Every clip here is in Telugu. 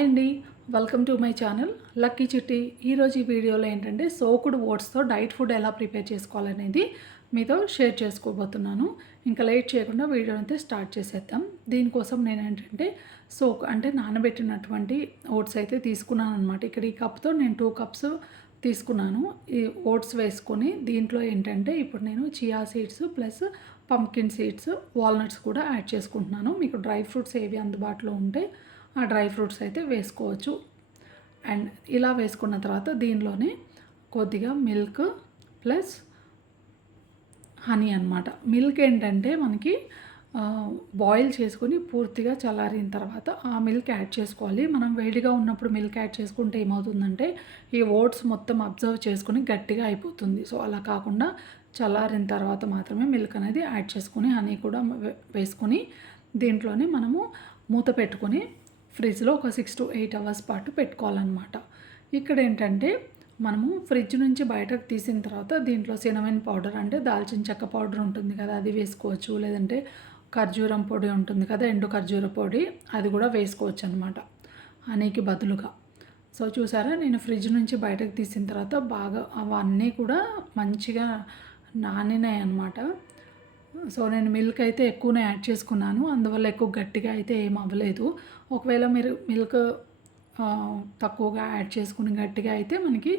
హాయ్ అండి, welcome to my channel lucky చిట్టి. ఈరోజు ఈ వీడియోలో ఏంటంటే సోకుడు ఓట్స్తో డైట్ ఫుడ్ ఎలా ప్రిపేర్ చేసుకోవాలనేది మీతో షేర్ చేసుకోబోతున్నాను. ఇంకా లేట్ చేయకుండా వీడియో అయితే స్టార్ట్ చేసేద్దాం. దీనికోసం నేను ఏంటంటే సోక్ అంటే నానబెట్టినటువంటి ఓట్స్ అయితే తీసుకున్నాను అనమాట. ఇక్కడ ఈ కప్తో నేను 2 కప్స్ తీసుకున్నాను. ఈ ఓట్స్ వేసుకొని దీంట్లో ఏంటంటే ఇప్పుడు నేను chia seeds plus pumpkin seeds, walnuts కూడా యాడ్ చేసుకుంటున్నాను. మీకు డ్రై ఫ్రూట్స్ ఏవి అందుబాటులో ఉంటే ఆ డ్రై ఫ్రూట్స్ అయితే వేసుకోవచ్చు. అండ్ ఇలా వేసుకున్న తర్వాత దీనిలోనే కొద్దిగా మిల్క్ ప్లస్ హనీ అనమాట. మిల్క్ ఏంటంటే మనకి బాయిల్ చేసుకొని పూర్తిగా చల్లారిన తర్వాత ఆ మిల్క్ యాడ్ చేసుకోవాలి. మనం వేడిగా ఉన్నప్పుడు మిల్క్ యాడ్ చేసుకుంటే ఏమవుతుందంటే ఈ ఓట్స్ మొత్తం అబ్జర్వ్ చేసుకొని గట్టిగా అయిపోతుంది. సో అలా కాకుండా చల్లారిన తర్వాత మాత్రమే మిల్క్ అనేది యాడ్ చేసుకొని హనీ కూడా వేసుకొని దీంట్లోనే మనము మూత పెట్టుకొని ఫ్రిడ్జ్లో ఒక 6 to 8 అవర్స్ పాటు పెట్టుకోవాలన్నమాట. ఇక్కడ ఏంటంటే మనము ఫ్రిడ్జ్ నుంచి బయటకు తీసిన తర్వాత దీంట్లో సినమన్ పౌడర్ అంటే దాల్చిన చెక్క పౌడర్ ఉంటుంది కదా, అది వేసుకోవచ్చు. లేదంటే ఖర్జూరం పొడి ఉంటుంది కదా, ఎండు ఖర్జూర పొడి, అది కూడా వేసుకోవచ్చు అనమాట హనీకి బదులుగా. సో చూసారా, నేను ఫ్రిడ్జ్ నుంచి బయటకు తీసిన తర్వాత బాగా అవన్నీ కూడా మంచిగా నానినాయి అనమాట. సో నేను మిల్క్ అయితే ఎక్కువనే యాడ్ చేసుకున్నాను, అందువల్ల ఎక్కువ గట్టిగా అయితే ఏం అవ్వలేదు. ఒకవేళ మీరు మిల్క్ తక్కువగా యాడ్ చేసుకుని గట్టిగా అయితే మనకి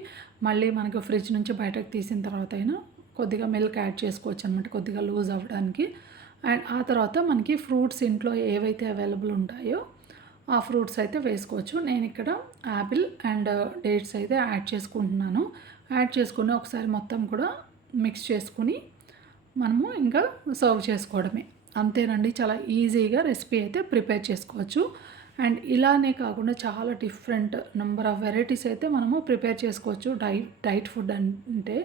ఫ్రిడ్జ్ నుంచి బయటకు తీసిన తర్వాత అయినా కొద్దిగా మిల్క్ యాడ్ చేసుకోవచ్చు అనమాట, కొద్దిగా లూజ్ అవ్వడానికి. అండ్ ఆ తర్వాత మనకి ఫ్రూట్స్ ఇంట్లో ఏవైతే అవైలబుల్ ఉంటాయో ఆ ఫ్రూట్స్ అయితే వేసుకోవచ్చు. నేను ఇక్కడ యాపిల్ అండ్ డేట్స్ అయితే యాడ్ చేసుకుంటున్నాను. యాడ్ చేసుకుని ఒకసారి మొత్తం కూడా మిక్స్ చేసుకుని మనము ఇంకా సర్వ్ చేసుకోవడమే. అంతేనండి, చాలా ఈజీగా రెసిపీ అయితే ప్రిపేర్ చేసుకోవచ్చు. అండ్ ఇలానే కాకుండా చాలా డిఫరెంట్ నెంబర్ ఆఫ్ వెరైటీస్ అయితే మనము ప్రిపేర్ చేసుకోవచ్చు డైట్ ఫుడ్ అంటే.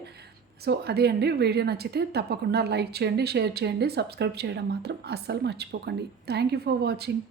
సో అదే అండి, వీడియో నచ్చితే తప్పకుండా లైక్ చేయండి, షేర్ చేయండి, సబ్స్క్రైబ్ చేయడం మాత్రం అస్సలు మర్చిపోకండి. Thank you for watching.